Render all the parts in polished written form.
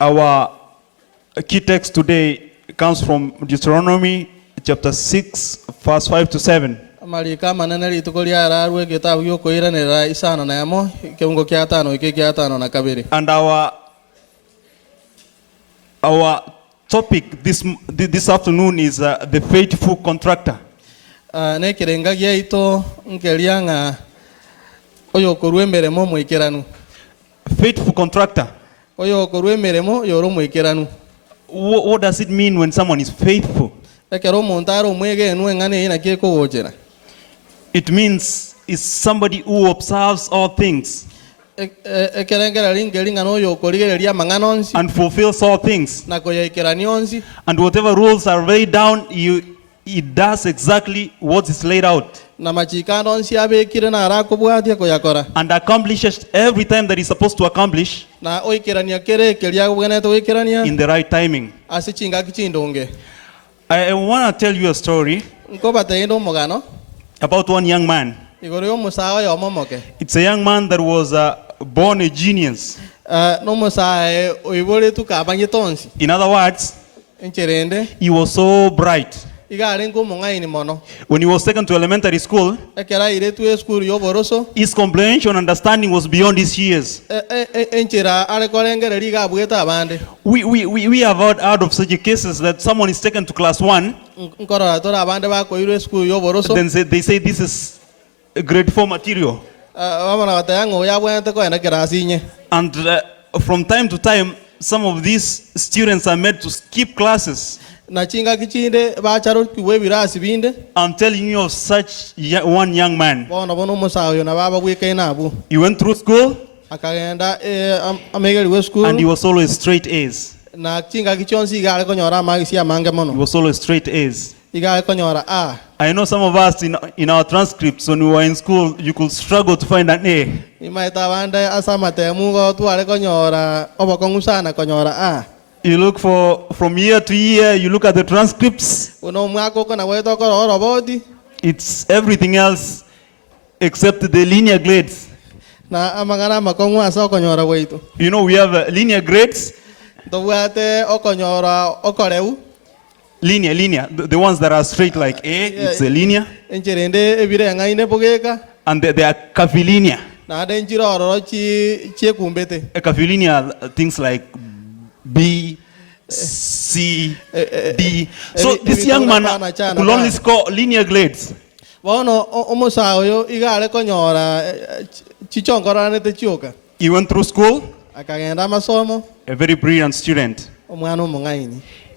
our key text today comes from Deuteronomy chapter 6, verse 5 to 7. Malika manene ritukolia ararwe gitabu yokoiranira isana na yamo kiungo kia 5 iki kia 5 na kabiri. And our topic this afternoon is the faithful contractor. Ne kirengagia ito nkelianga oyo korwe meremo mwikiranu. Faithful contractor. Oyo korwe meremo yoro mwikiranu. What does it mean when someone is faithful? Ekero montaro mwege enu ngane ina kieko wojera. It means is somebody who observes all things and fulfills all things. And whatever rules are laid down, he does exactly what is laid out. And accomplishes every time that he's supposed to accomplish in the right timing. I want to tell you a story about one young man. It's a young man that was born a genius. In other words, he was so bright. When he was taken to elementary school, his comprehension and understanding was beyond his years. We have heard of such cases that someone is taken to class 1, then they say this is grade 4 material. And from time to time, some of these students are made to skip classes. I'm telling you of such one young man. He went through school and he was always straight A's. He was always straight A's. I know some of us in our transcripts when we were in school, you could struggle to find an A. You look from year to year, you look at the transcripts. It's everything else except the linear grades. You know, we have linear grades. Linear. The ones that are straight like A, it's a linear. And they are curvilinear. Curvilinear things like B, C, D. So this young man could only score linear grades. He went through school, a very brilliant student.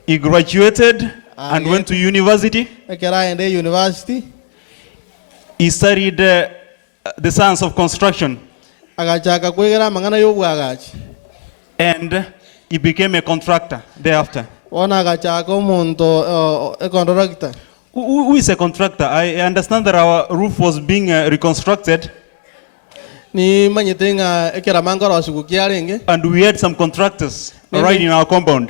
He graduated and went to university. He studied the science of construction. And he became a contractor thereafter. Who is a contractor? I understand that our roof was being reconstructed. And we had some contractors right in our compound.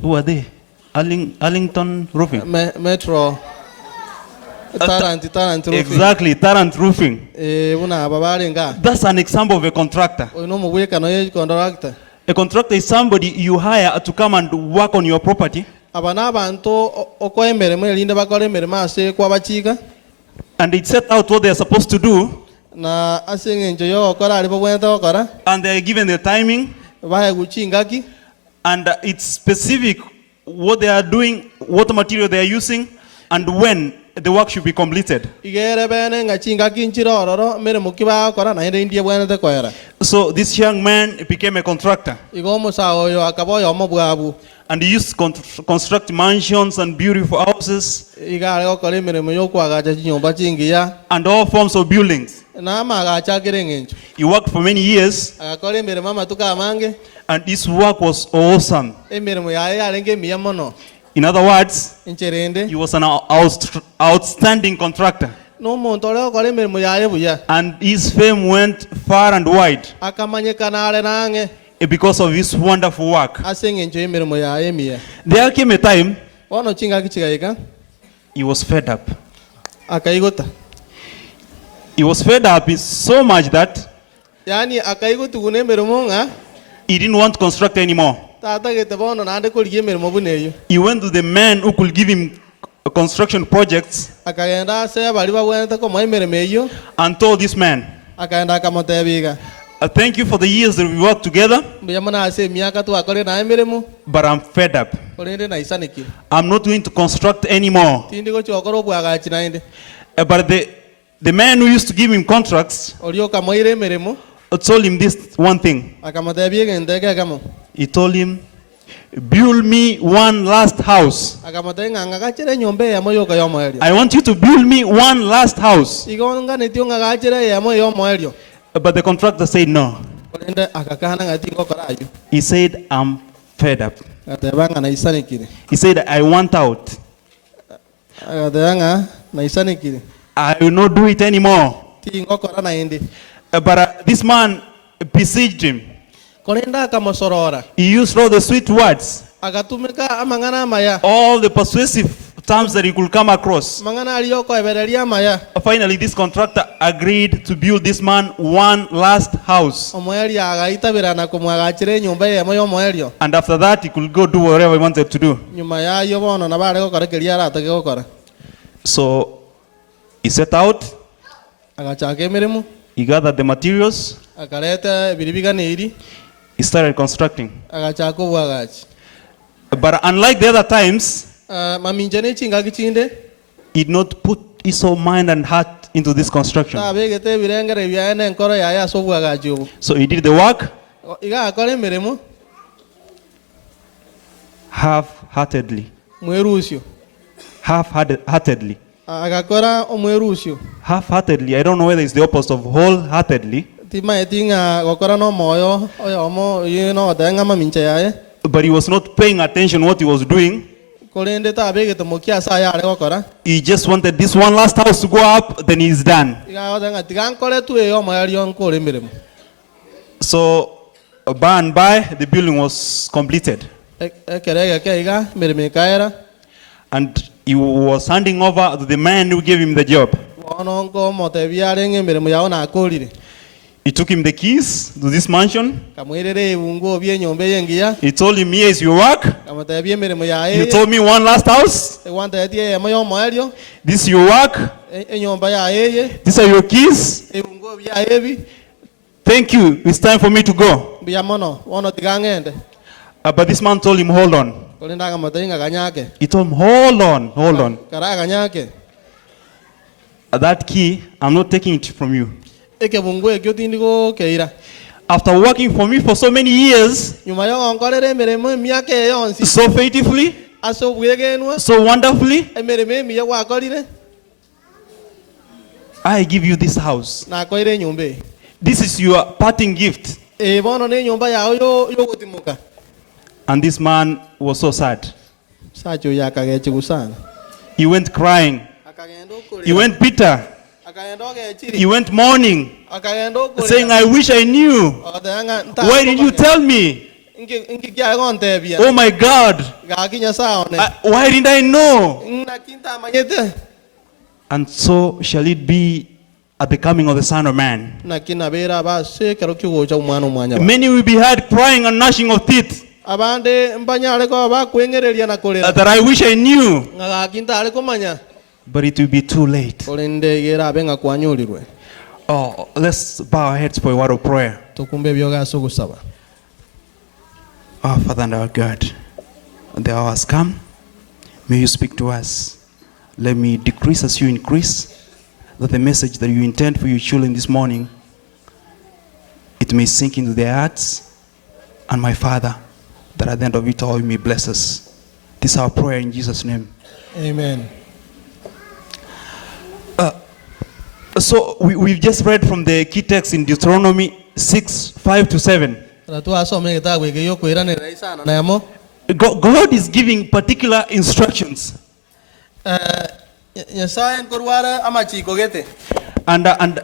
Who are they? Arlington Roofing. Metro. Tarrant Roofing. Exactly, Tarrant Roofing. That's an example of a contractor. A contractor is somebody you hire to come and work on your property. And it set out what they are supposed to do. And they are given the timing. And it's specific what they are doing, what material they are using, and when the work should be completed. So this young man became a contractor. And he used to construct mansions and beautiful houses and all forms of buildings. He worked for many years and his work was awesome. In other words, he was an outstanding contractor. And his fame went far and wide because of his wonderful work. There came a time he was fed up. He was fed up so much that Yani akaigo tugune mirimo nga He didn't want to construct anymore. tata gete bono nande koligie mirimo buneyo. He went to the man who could give him construction projects Akagenda se bali bagwente ko mai mirimo eyo and told this man, akagenda akamotebiga. thank you for the years that we worked together, Mbiyamana ase miaka tu akore na mirimo but I'm fed up. kolende na isaniki. I'm not going to construct anymore. Tindi ko chokoro bwaga chinainde. But the man who used to give him contracts Olio kamoire mirimo told him this one thing. akamotebiga ndege kamo. He told him, build me one last house. Akamotenga ngakachere nyombe ya moyo ka yomo elio. I want you to build me one last house. Igonga netio ngakachere ya moyo yomo elio. But the contractor said no. Kolende akakana ngati ko korayo. He said, I'm fed up. Atebanga na isanikire. He said, I want out. Atebanga na isanikire. I will not do it anymore. Tingo kora na indi. But this man besieged him. Kolenda akamosorora. He used all the sweet words, Akatumika amangana maya. all the persuasive terms that he could come across. Mangana aliyoko ebereria maya. Finally, this contractor agreed to build this man one last house. Omoeli agaitabira na kumwagachire nyombe ya moyo moelio. And after that, he could go do whatever he wanted to do. Nyuma ya yo bono na bare ko kora keria rata ke kora. So he set out, Agachake mirimo. he gathered the materials, Akaleta biribiga neiri. he started constructing. Agachako bwagachi. But unlike the other times, Maminjane chinga kichinde. he did not put his whole mind and heart into this construction. Tabegete birengere byane nkoro ya ya so bwagachi ubu. So he did the work Iga akole mirimo. half-heartedly. Mwerusio. Half-heartedly. Agakora omwerusio. Half-heartedly. I don't know whether it's the opposite of wholeheartedly. Tima etinga gokora no moyo oyo omo yino denga maminche yae. But he was not paying attention what he was doing. Kolende tabegete mokia sa ya gokora. He just wanted this one last house to go up, then he's done. Iga odenga tigankole tu eyo moyo nkole mirimo. So by and by, the building was completed. Kerege ke iga mirimo kaera. And he was handing over to the man who gave him the job. Ono ko motebiare nge mirimo yao na akolire. He took him the keys to this mansion. Kamwirere bungo bye nyombe yengia. He told him, here is your work. Kamotebie mirimo yae. You told me one last house. Wanta etie ya moyo moelio. This is your work. Nyomba yae. These are your keys. Bungo bya ebi. Thank you. It's time for me to go. Biamono ono tigangende. But this man told him, hold on. Kolinda kamotenga kanyake. He told him, hold on. Kara kanyake. That key, I'm not taking it from you. Eke bungo ekyo tindiko keira. After working for me for so many years, Nyuma yo onkolere mirimo miake yonsi. so faithfully, Aso bwegenwa. so wonderfully, Emirimo miya wakolire. I give you this house. Na koire nyombe. This is your parting gift. Bono ne nyomba yao yo gutimuka. And this man was so sad. Sacho yakagechi gusana. He went crying. Akagendo kuri. He went bitter. Akagendo gechiri. He went mourning, Akagendo kuri. saying, I wish I knew. Why did you tell me? Inki kya gonte bia. Oh my God. Gakinya saone. Why didn't I know? Na kinta manyete. And so shall it be at the coming of the Son of Man. Na kinabera ba se kero kyugo cha umwana mwanya. Many will be heard crying and gnashing of teeth. Abande mbanyale ko ba kwengereria na kolera. That I wish I knew. Nga kinta ale ko manya. But it will be too late. Kolende gera benga kwanyulirwe. Oh, let's bow our heads for a word of prayer. Tukumbe byoga so gusaba. Oh, Father and our God, the hour has come. May you speak to us. Let me decrease as you increase, that the message that you intend for your children this morning, it may sink into their hearts. And my Father, that at the end of it all you may bless us. This is our prayer in Jesus' name. Amen. So we've just read from the key text in Deuteronomy 6:5-7. God is giving particular instructions. And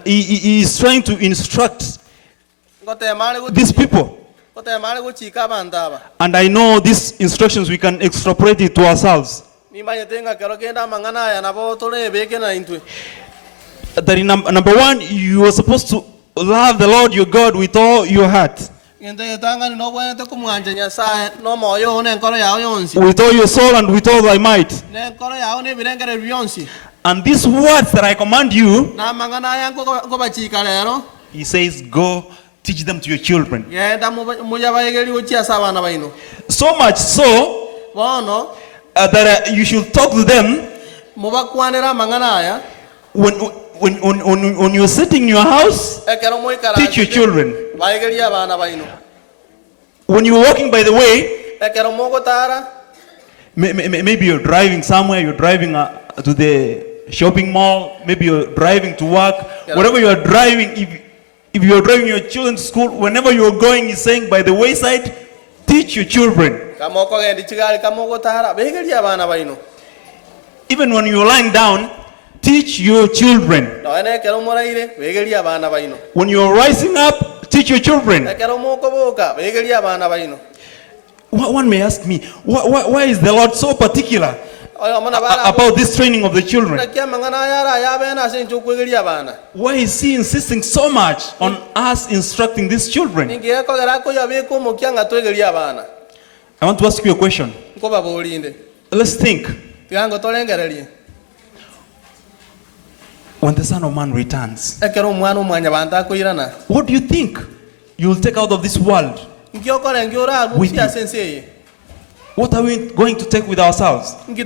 he is trying to instruct these people. And I know these instructions we can extrapolate it to ourselves. That in number one, you are supposed to Love the Lord your God with all your heart, Ngente tangani no bwana kumwanja Nyasaye no moyo ne nkoro yawe yonsi. with all your soul and with all thy might. Ne nkoro yawe ne birengere byonsi. And these words that I command you, Na mangana yango ko bachika lero. he says, go teach them to your children. Yenda muya bayegeli uchi sabana baino. So much so Bono that you should talk to them muba kwanera mangana aya. when you're sitting in your house. Ekero moy kala. Teach your children. Bayegeli abana baino. When you're walking by the way, Ekero mogo tara. maybe you're driving somewhere, you're driving to the shopping mall, maybe you're driving to work, wherever you're driving, if you're driving your children to school, whenever you're going, he's saying by the wayside, teach your children. Even when you're lying down, teach your children. When you're rising up, teach your children. One may ask me, why is the Lord so particular about this training of the children? Why is he insisting so much on us instructing these children? I want to ask you a question. Let's think. When the Son of Man returns, what do you think you'll take out of this world? With you? What are we going to take with ourselves? Is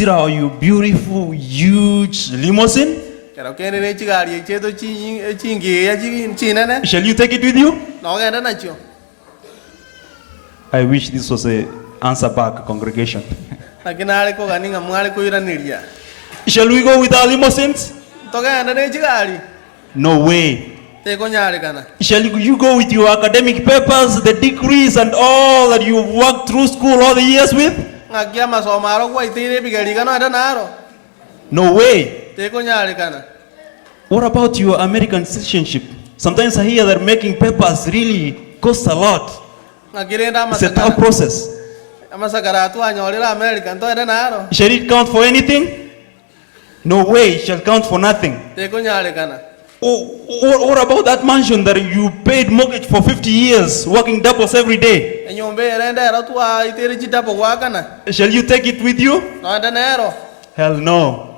it our beautiful, huge limousine? Shall you take it with you? I wish this was an answer back, congregation. Shall we go with our limousines? No way. Shall you go with your academic papers, the degrees and all that you worked through school all the years with? No way. What about your American citizenship? Sometimes I hear that making papers really costs a lot. It's a tough process. Shall it count for anything? No way, it shall count for nothing. What about that mansion that you paid mortgage for 50 years, working doubles every day? Shall you take it with you? Hell no.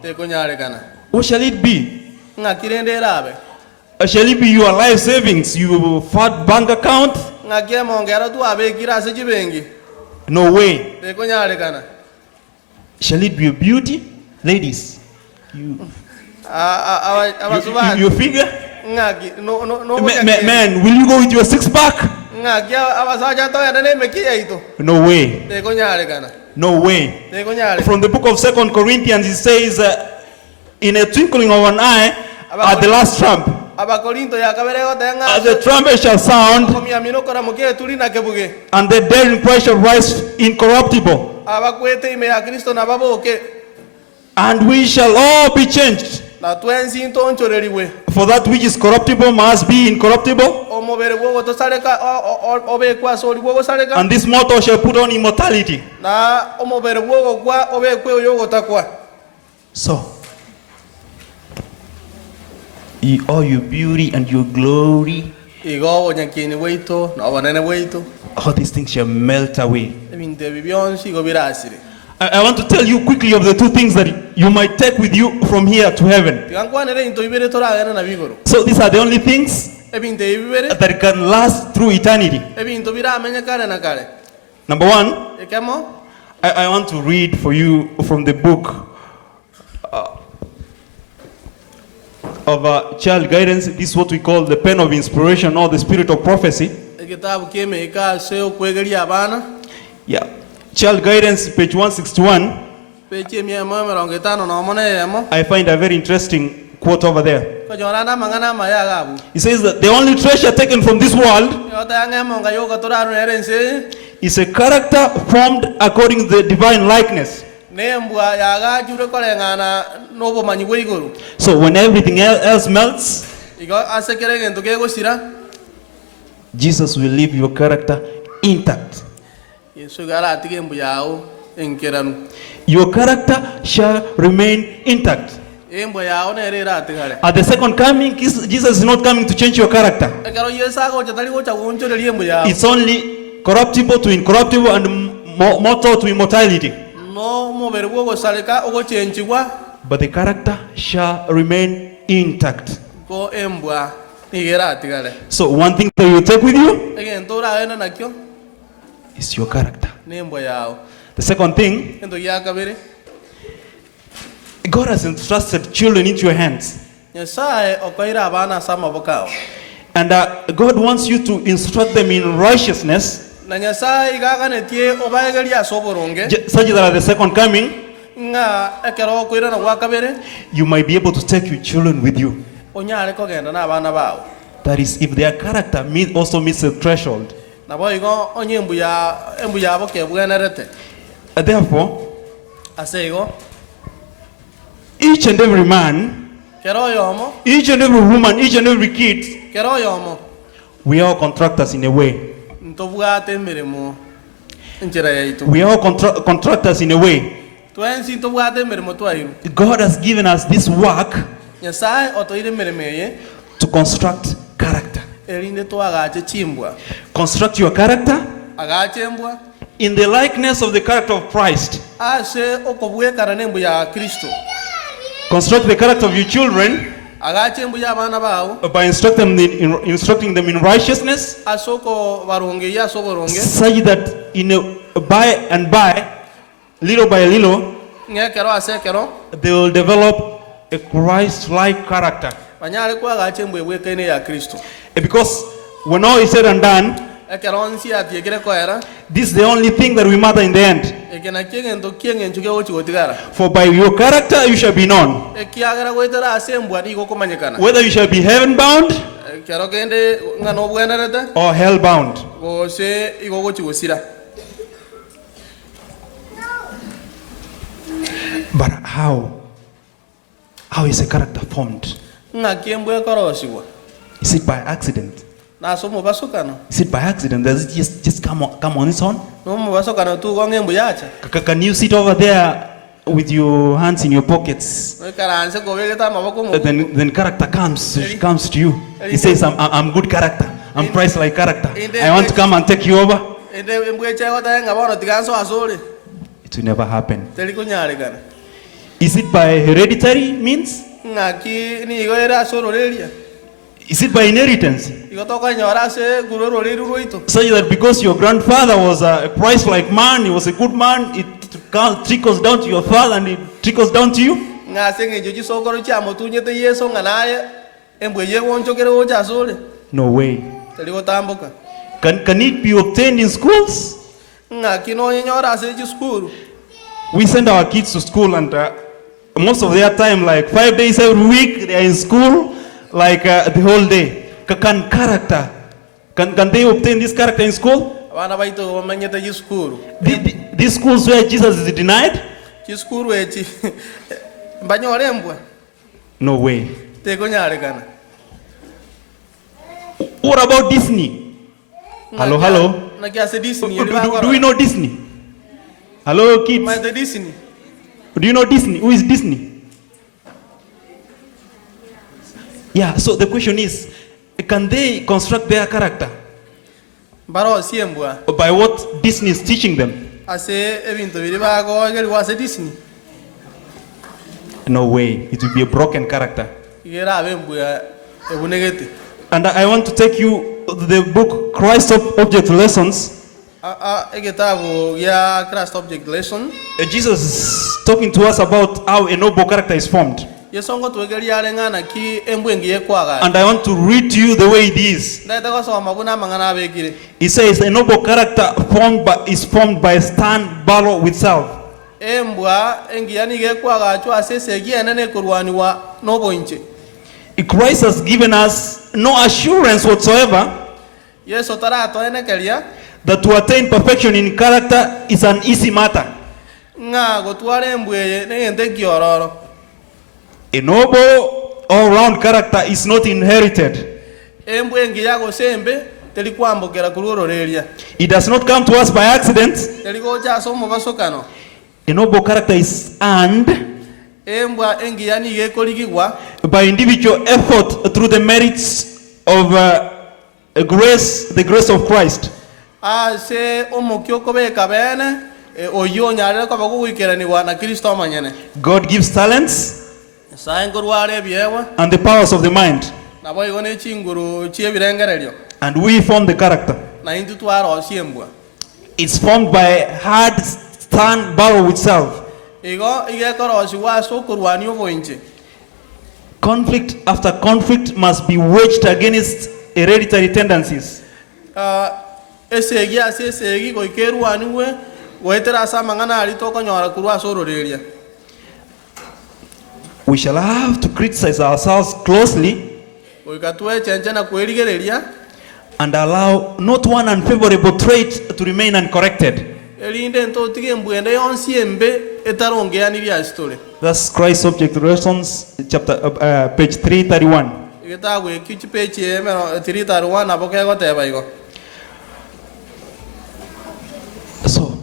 What shall it be? Shall it be your life savings, your fat bank account? No way. Shall it be your beauty? Ladies, you figure? Man, will you go with your six pack? No way. No way. From the book of 2 Corinthians, it says, in a twinkling of an eye, at the last trump, the trumpet shall sound, and the dead in Christ shall rise incorruptible. And we shall all be changed. For that which is corruptible must be incorruptible, and this mortal shall put on immortality. So, all your beauty and your glory, all these things shall melt away. I want to tell you quickly of the two things that you might take with you from here to heaven. So these are the only things that can last through eternity. Number one, I want to read for you from the book of child guidance. This is what we call the pen of inspiration or the spirit of prophecy. Yeah. Child guidance, page 161. I find a very interesting quote over there. He says that the only treasure taken from this world is a character formed according to the divine likeness. So when everything else melts, Jesus will leave your character intact. Your character shall remain intact. embwa yao nerera atigare At the second coming, Jesus is not coming to change your character. ekero yesu agocha tari gocha gonchoreria embwa yao It's only corruptible to incorruptible and mortal to immortality. no mobere bwo gosareka ogochenchigwa But the character shall remain intact. ko embwa nigera atigare So one thing that you take with you egento oraenda nakio is your character. ni embwa yao The second thing, ento gya kabere God has entrusted children into your hands. nyasaye okoira abana ase amaboko ao And God wants you to instruct them in righteousness, na nyasaye igaganetie obaegeria ase oboronge such that at the second coming, ng'a ekero okoirana gwa kabere you might be able to take your children with you. onyare kogenda n'abana bao That is, if their character also meets the threshold. nabo igo onye embu yabo kebwenerete Therefore, ase igo each and every man, kero oyomo each and every woman, each and every kid, kero oyomo we are all contractors in a way. ntobwate emirimo enchera yaitu We are all contractors in a way. twensi ntobwate emirimo twairu God has given us this work nyasaye otoire emirimo eye to construct character. erinde twagache chimbwa Construct your character agache embwa in the likeness of the character of Christ. ase okobwekana n'embu ya kristo Construct the character of your children agache embu y'abana bao by instructing them in righteousness, ase okobarongeria ase oboronge such that by and by, little by little, ng'ekero ase ekero they will develop a Christ-like character. banyare kwagache embwa ebwekaine ya kristo Because when all is said and done, ekero nsi atiegire koera this is the only thing that will matter in the end. eke nakio egento kia eng'encho gegochi gotigara For by your character you shall be known. ekiagera goetera ase embwa nigo komanyekana Whether you shall be heaven-bound kero kende ng'ana obwenerete or hell-bound. gose igo gochi gosira But how? How is a character formed? ng'aki embwa ekorosigwa Is it by accident? nase omobasukano Is it by accident? Does it just come on its own? nomobasukano tu go ng'embu yacha Can you sit over there with your hands in your pockets? oikaranse kobegete amaboko omo Then character comes to you. He says, I'm good character. I'm Christ-like character. I want to come and take you over. ende embwa echagotae ng'a bono tiganso asore It will never happen. teri konyarekana Is it by hereditary means? ng'aki nigo ere ase ororeria Is it by inheritance? igo tokonyora ase guru ororeri rwaito Such that because your grandfather was a Christ-like man, he was a good man, it trickles down to your father and it trickles down to you? ng'ase eng'encho chisokoro chiamotunyete yeso ng'a naye embwa eye gonchokere gocha asore No way. teri gotamboka Can it be obtained in schools? ng'aki nonyenyora ase chisukuru We send our kids to school and most of their time, like 5 days every week, they are in school, like the whole day. Can character, can they obtain this character in school? abana baito bamenyete chisukuru These schools where Jesus is denied? chisukuru echi mbanyore embwa No way. tekonyarekana What about Disney? Hello? ng'aki ase disney Do we know Disney? Hello, kids? maete disney Do you know Disney? Who is Disney? Yeah, so the question is, can they construct their character mbaro si embwa by what Disney is teaching them? ase ebinto biri bagogerwa ase disney No way. It will be a broken character. igera abe embwa ebunegete And I want to take you to the book Christ Object Lessons. egetabu gya Christ Object Lesson Jesus is talking to us about how a noble character is formed. yeso ngotwegeria are ng'ana ki embwa engi ekwaga And I want to read to you the way it is. ndaete gosoma buna amang'ana abekire He says a noble character is formed by a stern battle with self. embwa engiya nigo ekwaga acho ase esegi ene nekorwaniwa n'oboinche Christ has given us no assurance whatsoever yeso taratoenekeria that to attain perfection in character is an easy matter. ng'a gotwara embwa eye negento ekiororo A noble all-round character is not inherited. embwa engiya gose embe teri kwambokera kuri ororeria It does not come to us by accident. teri gocha ase omobasukano A noble character is earned embwa engiyani gekoligigwa by individual effort through the merits of grace, the grace of Christ. ase omokio kobeka bene oyo nyarere koba kugwikeraniwa na Kristo amanyene. God gives talents Sae ngorware byewa and the powers of the mind, nabo igone chinguru chiebirengererio and we form the character. na intu twaro siembwa It's formed by hard, stern battle with self. igo igekorosi waso kurwani obonje. Conflict after conflict must be waged against hereditary tendencies. Esegi ase esegi goikerwani we goetera sama ngana ali tokonyora kurwa sororeria. We shall have to criticize ourselves closely Goikatwe chenche na kwerigereria and allow not one unfavorable trait to remain uncorrected. elinde ntotige mbwende yonsi embe etarongeani bya story. That's Christ's Object Lessons, chapter page 331. Igitagwe kichi page emero 331 abokego teba igo. So,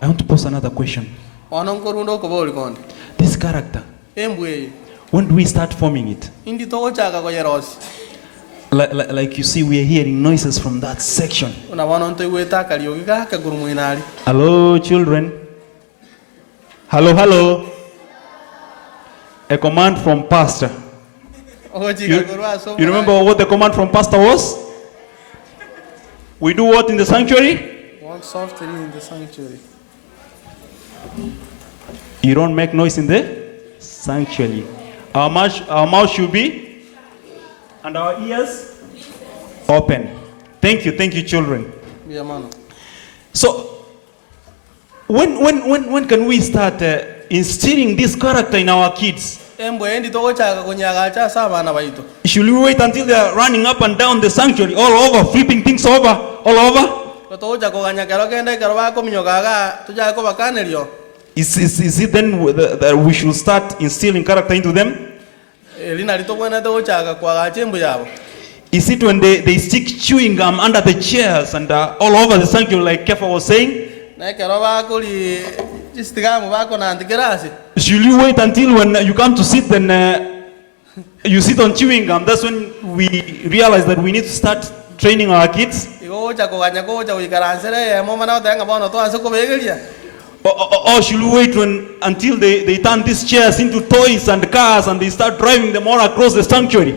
I want to pose another question. Ononkorundo koboli konde. This character, Embwe when do we start forming it? indi togochaka koyerosi. Like you see, we are hearing noises from that section. Unabona ntoigweta kaliogi gaka gurumuinali. Hello, children. Hello, hello. A command from pastor. You remember what the command from pastor was? We do what in the sanctuary? Walk softly in the sanctuary. You don't make noise in the sanctuary. Our mouth should be and our ears open. Thank you, children. Yeah, man. So, when can we start instilling this character in our kids? Embwe ndi togochaka konyaga cha sabana baito. Should we wait until they are running up and down the sanctuary, all over, flipping things over, all over? Togocha koganya kero kende kero bako minyogaga tuja ko bakanerio. Is it then that we should start instilling character into them? Elina litobwena togochaka kwa chembu yabo. Is it when they stick chewing gum under the chairs and all over the sanctuary, like Kefa was saying? Na kero bako li istigamu bako na antigerasi. Should you wait until when you come to sit, then you sit on chewing gum? That's when we realize that we need to start training our kids. Igocha koganya kocha wikaransere mo mana otenga bono to anse ko begelia. Or should we wait until they turn these chairs into toys and cars and they start driving them all across the sanctuary?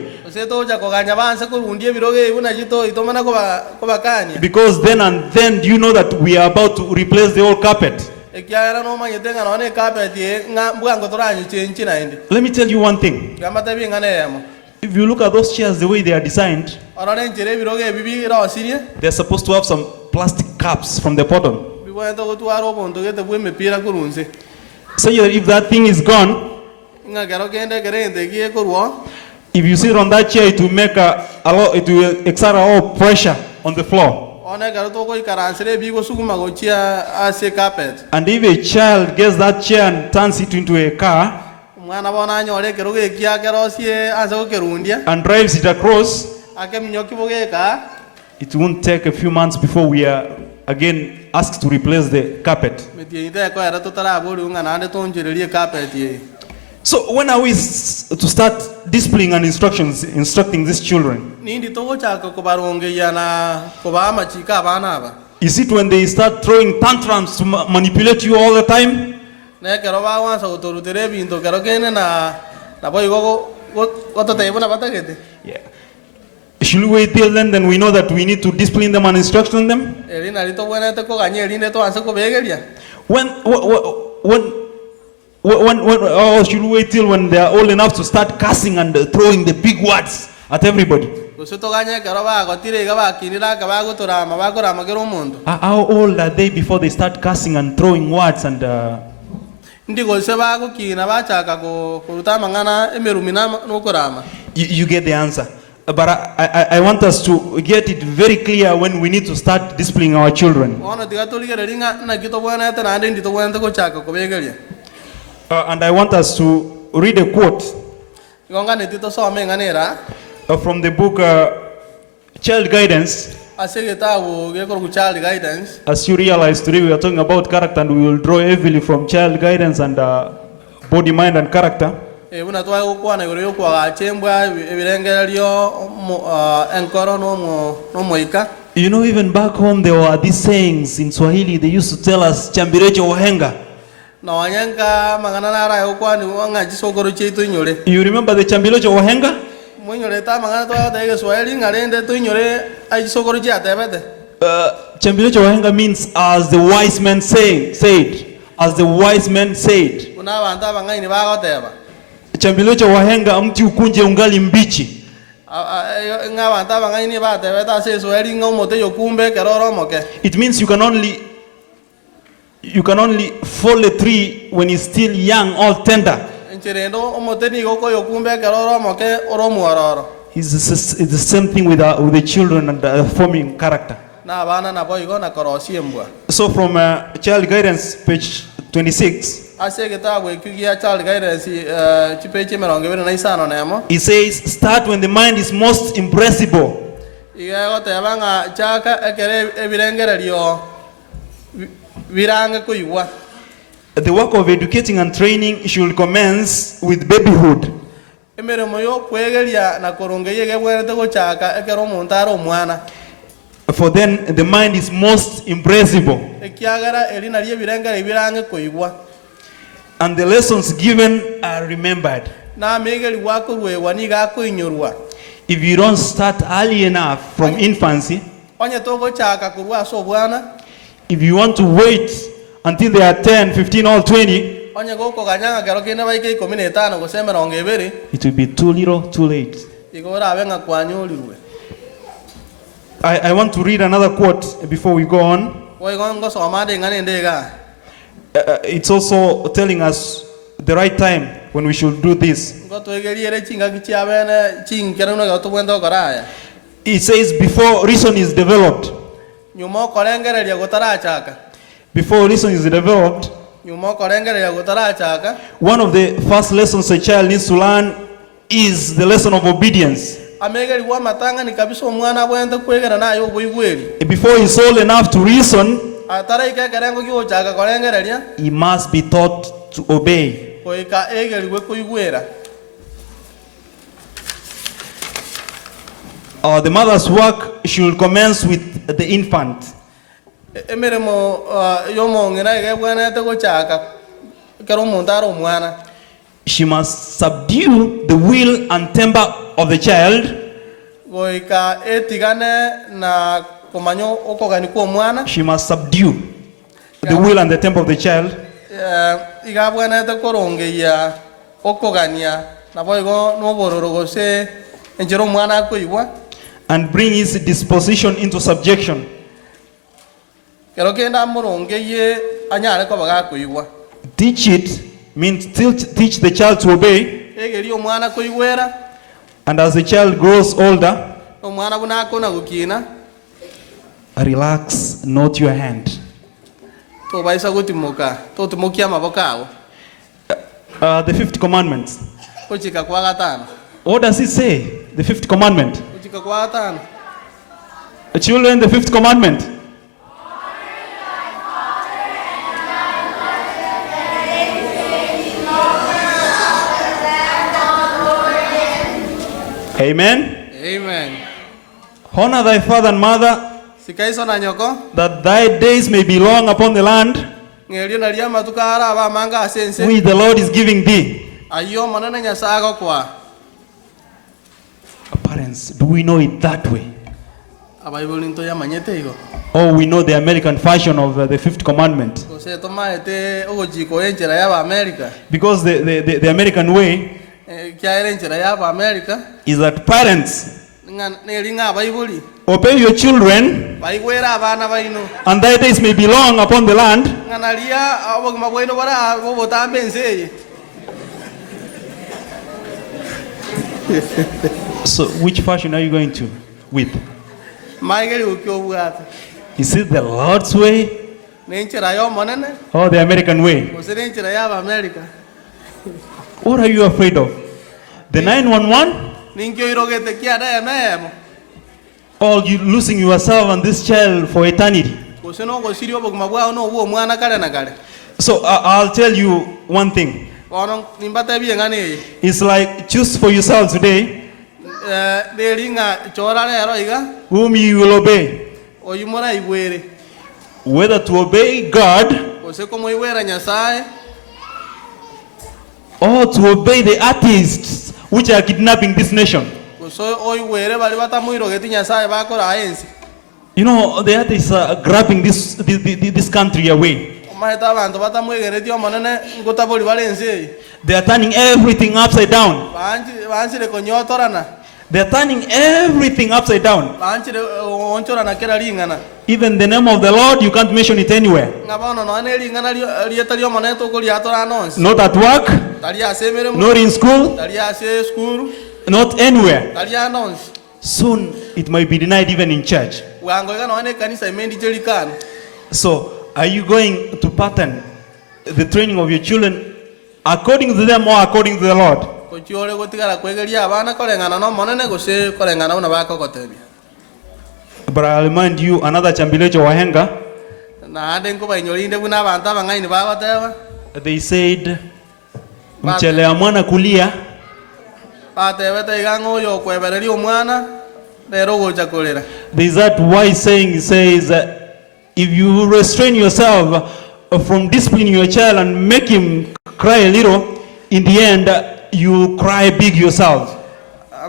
Because then and then you know that we are about to replace the old carpet. Let me tell you one thing. If you look at those chairs the way they are designed, they're supposed to have some plastic caps from the bottom. So if that thing is gone, if you sit on that chair, it will make it will exert a lot of pressure on the floor. And if a child gets that chair and turns it into a car and drives it across, it won't take a few months before we are again asked to replace the carpet. So when are we to start disciplining and instructing these children? Is it when they start throwing tantrums to manipulate you all the time? Yeah. Should we wait till then we know that we need to discipline them and instruct them? Or should we wait till when they are old enough to start cussing and throwing the big words at everybody? How old are they before they start cussing and throwing words and you get the answer. But I want us to get it very clear when we need to start disciplining our children. And I want us to read a quote from the book Child Guidance. As you realize, today we are talking about character and we will draw heavily from Child Guidance and body, mind, and character. Buna twa gukwana iguru yo kwa chembwa ebirengeryo enkoro no moika. You know, even back home there were these sayings in Swahili. They used to tell us chambirecho wahenga. Na wanyanka mangana nara yo kwani wanga jisogoro chetu nyore. You remember the chambirecho wahenga? Munyore ta mangana twa ta Swahili ngarende tu nyore ajisogoro chate bete. Chambirecho wahenga means as the wise men said. As the wise men said. Kuna banta bangai ni bagoteba. Chambilecho wahenga mti ukunje ungali mbichi. It means you can only fall a tree when it's still young or tender. It's the same thing with the children and forming character. So from Child Guidance, page 26, it says, start when the mind is most impressible. The work of educating and training should commence with babyhood. For then the mind is most impressible. And the lessons given are remembered. If you don't start early enough from infancy, if you want to wait until they are 10, 15 or 20, it will be too little, too late. I want to read another quote before we go on. It's also telling us the right time when we should do this. It says before reason is developed. Before reason is developed, one of the first lessons a child needs to learn is the lesson of obedience. Before he's old enough to reason, he must be taught to obey. The mother's work should commence with the infant. She must subdue the will and temper of the child. She must subdue the will and the temper of the child. And bring his disposition into subjection. Teach it means teach the child to obey. And as the child grows older, relax, not your hand. The fifth commandment. What does it say? The fifth commandment. Children, the fifth commandment. Amen. Amen. Honor thy father and mother, that thy days may be long upon the land which the Lord is giving thee. Parents, do we know it that way? Or we know the American version of the fifth commandment? Because the American way is that parents, obey your children, and thy days may be long upon the land. So which version are you going to with? Is it the Lord's way or the American way? What are you afraid of? The 911? Or you losing yourself and this child for eternity? So I'll tell you one thing. Ono nimbate biengani. It's like choose for yourself today Deringa chora lero iga. whom you will obey. Oyumora igwere. Whether to obey God Ose como igwera Nyasaye. or to obey the atheists which are kidnapping this nation. So oyigwere bali batamuiro geti Nyasaye bakora aensi. You know, the atheists are grabbing this country away. Maheta abantu batamuigere tio monene ngotaboli balensi. They are turning everything upside down. Banchi le konyotorana. They are turning everything upside down. Banchi le onchorana kera lingana. Even the name of the Lord, you can't mention it anywhere. Ngabono no ane lingana lietario moneto ko liatora anons. Not at work, Talia semere not in school, Talia se school. not anywhere. Talia anons. Soon it might be denied even in church. Wango ga no ane kanisa imendi jelikana. So, are you going to pattern the training of your children according to them or according to the Lord? Kochiole gotigara kwegeria abana kolengana no monene gose kolengana una bakokotebia. But I'll remind you another chambilecho wahenga. Na ade nko banyolinde buna abantu abangaini bagoteba. They said, mchele ya mwana kulia. Batebete igango yo kwebereri omwana lero gocha kolera. There's that wise saying, it says, if you restrain yourself from disciplining your child and make him cry a little, in the end, you cry big yourself.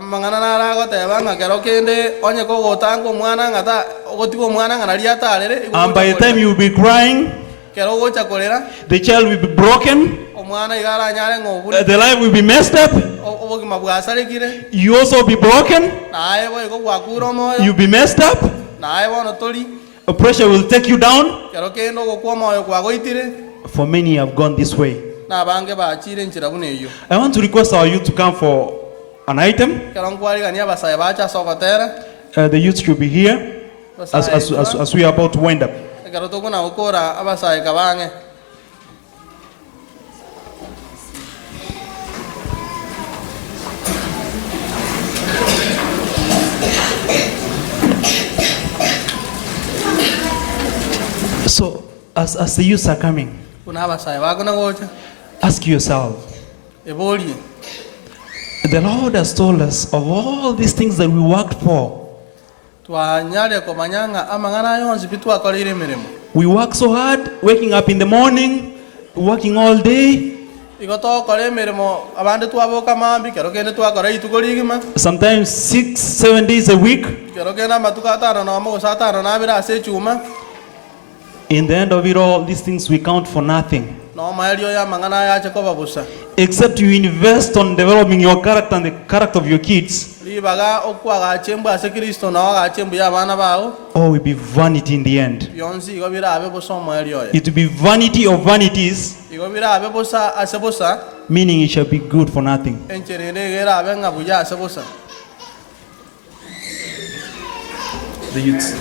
Mangana na goteba ngakero kende onye ko gotango mwana ngata ogotiko mwana ngana liata alere. And by the time you'll be crying, kero gocha kolera. the child will be broken, Omwana igara nyare ngobure. the life will be messed up, Obogi mabwasare kire. you also be broken, Nae boy go gwakuro moyo. you'll be messed up, Nae bono tori. pressure will take you down. Kero kendo go kwa moyo kwa goitire. For many have gone this way. Na bange ba chire nchira buneyo. I want to request our youth to come for an item. Kero nkwali gania basaye bacha sokotera. The youth should be here as we are about to wind up. Kero toko na ukora abasaye kabange. So, as the youths are coming, Kuna abasaye bagona gocha. ask yourself, Eboli. the Lord has told us of all these things that we worked for. Twanyale ko manyanga amangana yonzi bitu akolire mirimo. We work so hard, waking up in the morning, working all day, Igoto kole mirimo abande twaboka mambi kero kende twakora itukoligima. sometimes 6-7 days a week. Kero kenda matuka atano na mo satano na bira ase chuma. In the end of it all, these things we count for nothing. No maelio ya mangana ya chekoba busa. Except you invest on developing your character and the character of your kids, Libaga okwa ga chembu ase Kristo na ga chembu ya bana bao. or will be vanity in the end. Yonzi go bira abe busa maelio ya. It will be vanity of vanities, Igo bira abe busa ase busa. meaning it shall be good for nothing. Encherere gera abe ngabuja ase busa. The youths.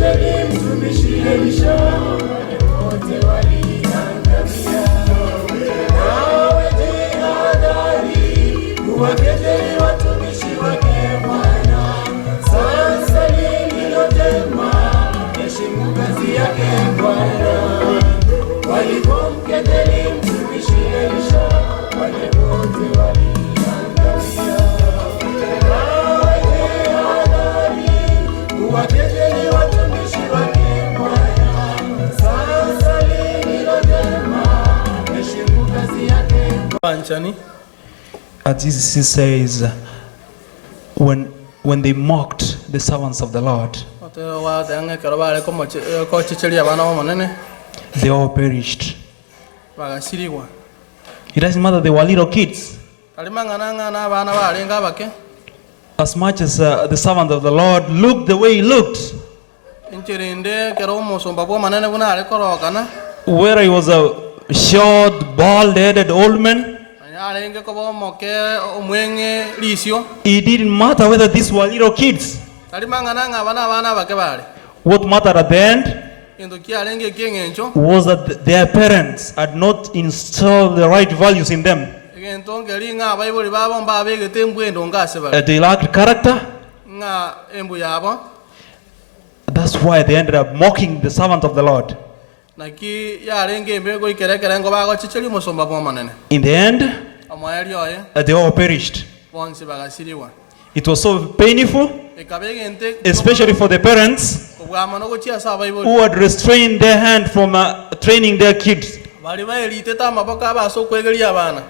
Betheli mtumishi Elisha, wale wote waliangamia. Nawe jihadhari, kuwakejeli watumishi wake Bwana. Sasa lililo jema, heshimu kazi yake Bwana. Walipomkejeli mtumishi Elisha, wale wote waliangamia. Nawe jihadhari, kuwakejeli watumishi wake Bwana. Sasa lililo jema, heshimu kazi yake Bwana. As Jesus says, when they mocked the servants of the Lord, they all perished. It doesn't matter they were little kids. As much as the servant of the Lord looked the way he looked, whether he was a short, bald-headed old man, it didn't matter whether these were little kids. What mattered at the end was that their parents had not installed the right values in them. They lacked character. That's why they ended up mocking the servant of the Lord. In the end, they all perished. It was so painful, especially for the parents who had restrained their hand from training their kids.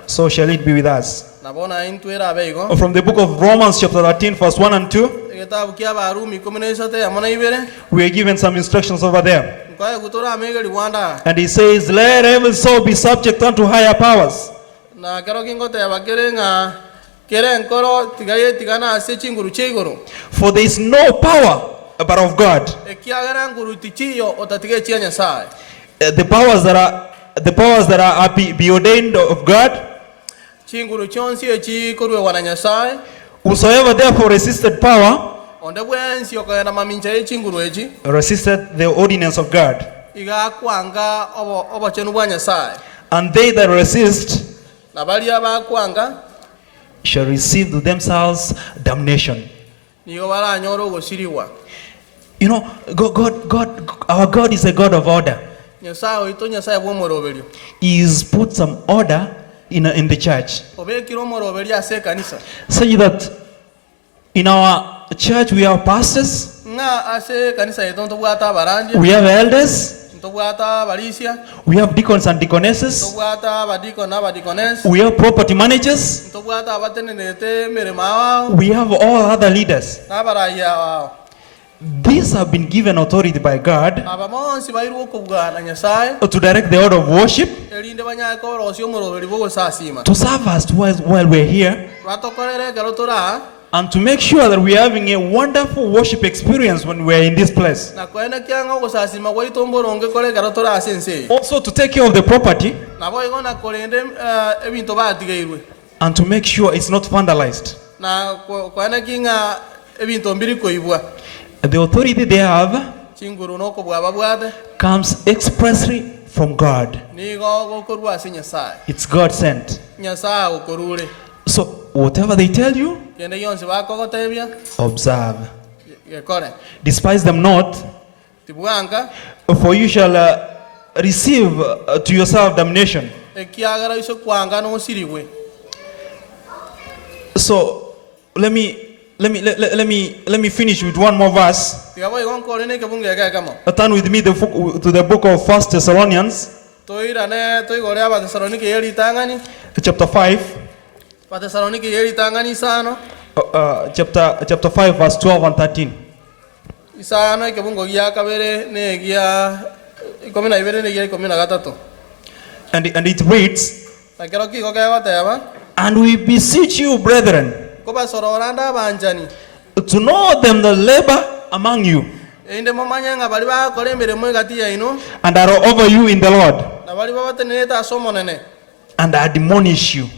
So shall it be with us. From the book of Romans chapter 13 verse 1 and 2, we are given some instructions over there. And he says, let every soul be subject unto higher powers. For there is no power but of God. The powers that are be ordained of God. Whosoever therefore resisted power resisted the ordinance of God. And they that resist shall receive to themselves damnation. You know, our God is a God of order. He's put some order in the church, such that in our church we have pastors, we have elders, we have deacons and deaconesses, we have property managers, we have all other leaders. These have been given authority by God to direct the order of worship, to serve us while we're here, and to make sure that we're having a wonderful worship experience when we're in this place. Also to take care of the property and to make sure it's not vandalized. The authority they have comes expressly from God. It's God sent. So whatever they tell you, observe. Despise them not, for you shall receive to yourself damnation. So let me finish with one more verse. Turn with me to the book of 1 Thessalonians chapter 5. Chapter 5 verse 12 and 13. And it reads, and we beseech you, brethren, to know them that labor among you and are over you in the Lord, and admonish you.